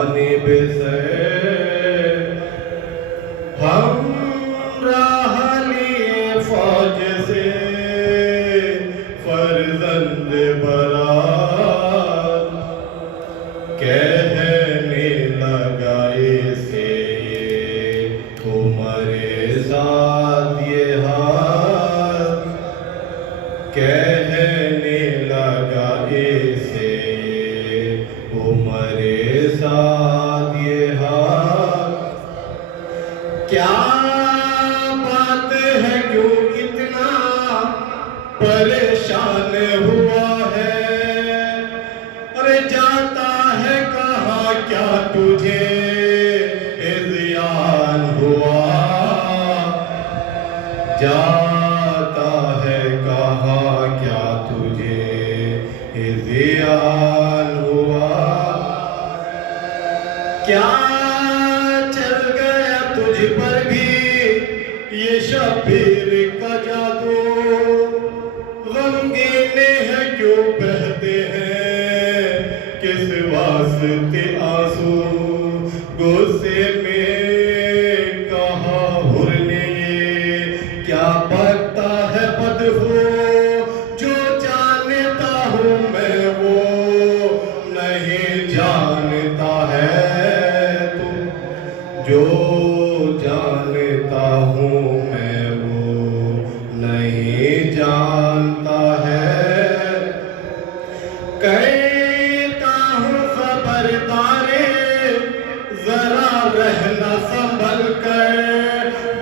जानिब से हम राह लिए फौज से फर्जंद बरात कहने लगा इसे तुम्हारे साथ ये हाथ कहने लगा इसे तुम्हारे साथ ये हाथ क्या बात है क्यों इतना परेशान हुआ है अरे जाता है कहाँ क्या तुझे इज़्यान हुआ जाता है कहाँ क्या तुझे इज़्यान हुआ क्या चल गया तुझ पर भी ये शबीर का जादू गमगीन है क्यों बहते हैं किस वास्ते आंसू गुस्से में कहा हुरने ये क्या पता है बदबू जो जानता हूँ मैं वो नहीं जानता है तू जो जानता हूँ मैं वो नहीं जानता है कहता हूँ खबरदारे जरा रहना संभल कर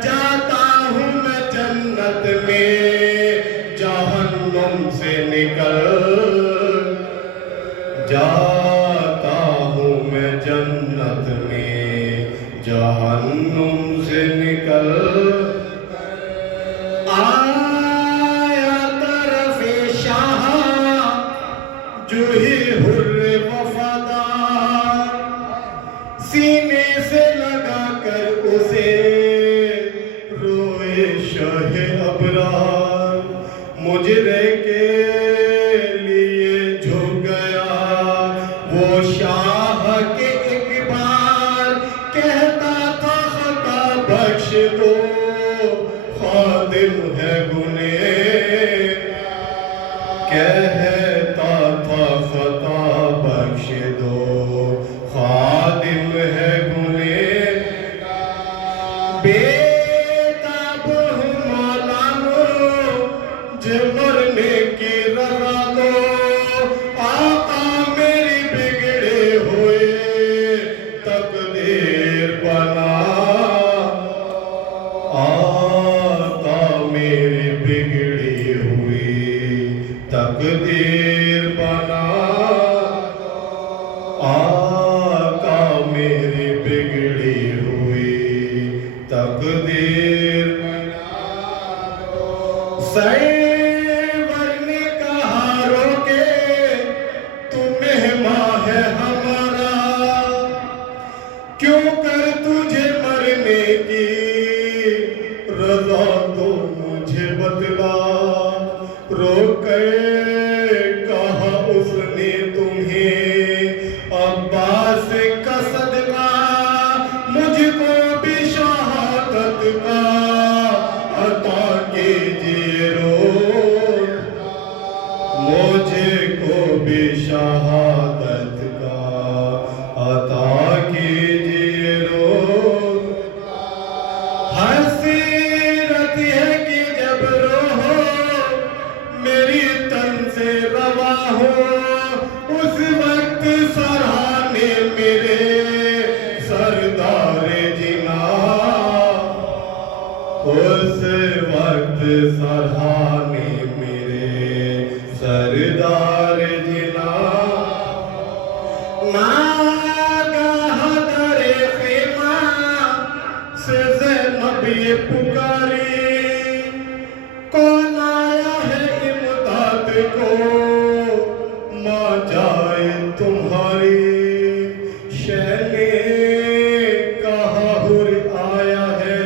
जाता हूँ मैं जन्नत में जहन्नुम से निकल जाता हूँ मैं जन्नत में जहन्नुम से निकल आया तरफ़े शाह जूही हुर्रे वफादार सीने से लगा कर उसे रोए शाह अबरार मुजरे के लिए झुक गया वो शाह के एक बार कहता था खता बख्श दो खादिम है गुने कहता था खता बख्श दो खादिम है गुने बेताब हूँ मौलानो जे मरने की रजा दो आका मेरी बिगड़े हुए तकदीर बना आका मेरी बिगड़ी हुई तकदीर बना आका मेरी बिगड़ी हुई तकदीर सरवर ने कहा रोके तू मेहमान है हमारा क्यों कर तुझे मरने की रजा तो मुझे बतला रोके कहा उसने तुम्हें अब्बास का सदका मुझको भी शहादत का अता कीजिए रोज़ मुझको भी शहादत का अता कीजिए रोज़ हसीरत है कि जब रोहो मेरी तन से रवा हो उस वक्त सराहने मेरे सरदार जिना उस वक्त सराहने मेरे सरदार जिना नागाह दरे ख़ैमा से ज़ैनब ये पुकारी कौन आया है इमदाद को माँ जाए तुम्हारी शहने कहा हुर आया है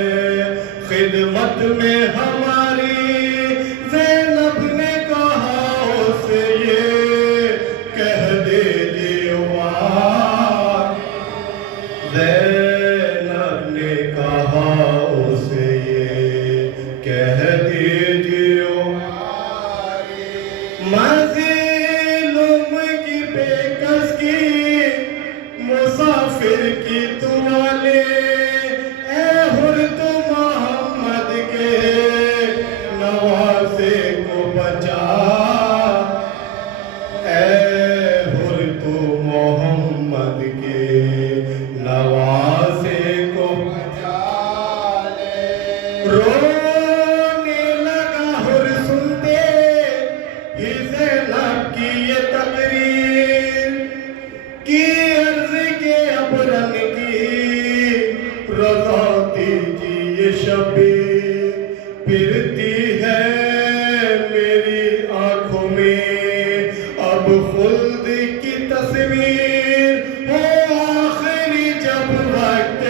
खिदमत में हमारी ज़ैनब ने कहा उसे ये कह दे जीवा अर्ज के अबरन की रजा दीजिए शबीर फिरती है मेरी आंखों में अब खुल्द की तस्वीर हो आखिरी जब वक्त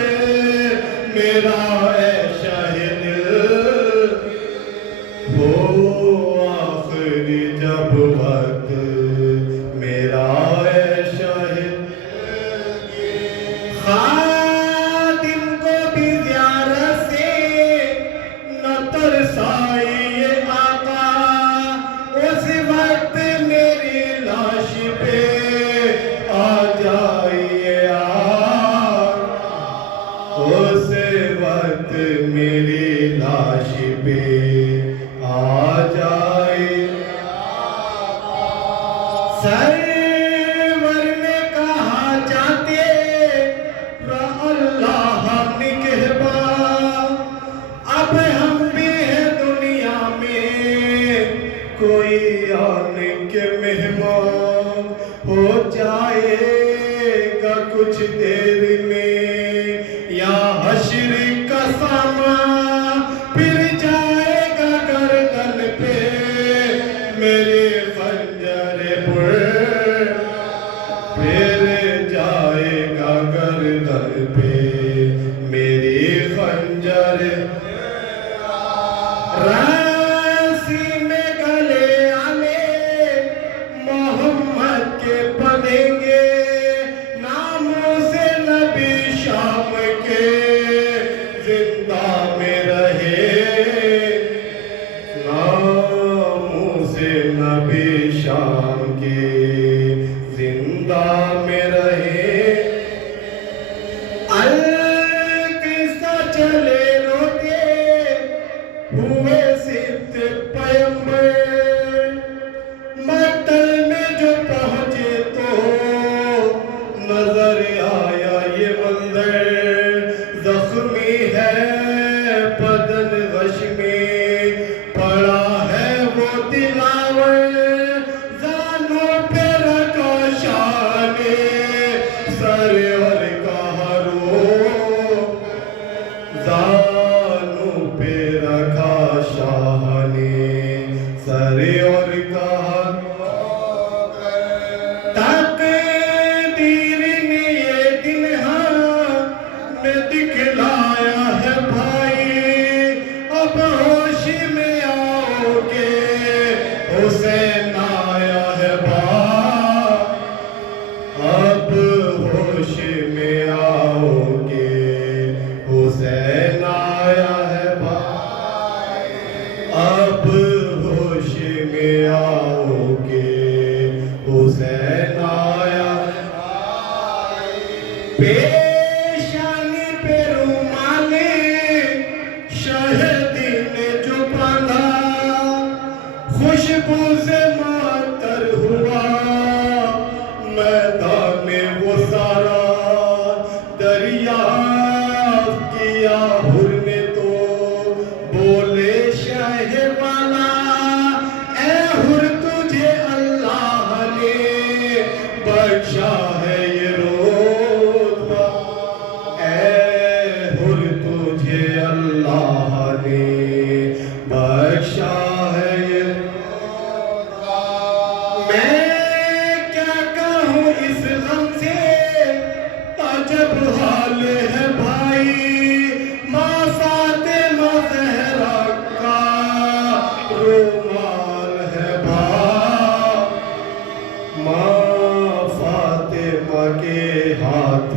मेरा ऐशा है दिल हो आखिरी जब वक्त मेरा ऐशा है खादिम को भी ज़ियारत से न तरसाइए आका उस वक्त मेरी लाश पे आ जाइए उस वक्त मेरी लाश पे आ जाए सरवर ने कहा जाते अल्लाह निगहबान अब हम भी हैं दुनिया में कोई आने के मेहमान हो जाएगा कुछ देर में या हश्र का सामा फिर जाएगा गर्दन पे मेरे खंजर पर फिर जाएगा गर्दन पे मेरी खंजर रासी में गले आले मोहम्मद के बनेंगे नामों से नबी शाम के जिंदा में रहे नामों से नबी शाम के जिंदा में रहे किस्सा चले रोते हुए सिद्ध पैगंबर मक्तल में जो पहुंचे तो नजर आया ये मंजर जख्मी है बदन गश में पड़ा है वो दिलावर जानों पे रखा शाने सर और कहा रो जानों पे रखा शाह ने सरे और कहा तकदीर ने ये दिन में दिखलाया है भाई अब होश में आओगे हुसैन आया है अब होश में आओगे हुसैन आया है अब होश में आओगे हुसैन आया पेशानी पे रुमाले शहदी ने जो बांधा खुशबू से मातर हुआ मैदान में वो सारा दरिया किया हुर ने तो बोले शाह वाला ए हुर तुझे अल्लाह ने बख्शा है ये रोज़ा ए हुर तुझे अल्लाह ने बख्शा है ये मैं क्या कहूँ इस गम से ताजब हाल है भाई माँ फातिमा ज़हरा का रुमाल है माँ फातिमा के हाथ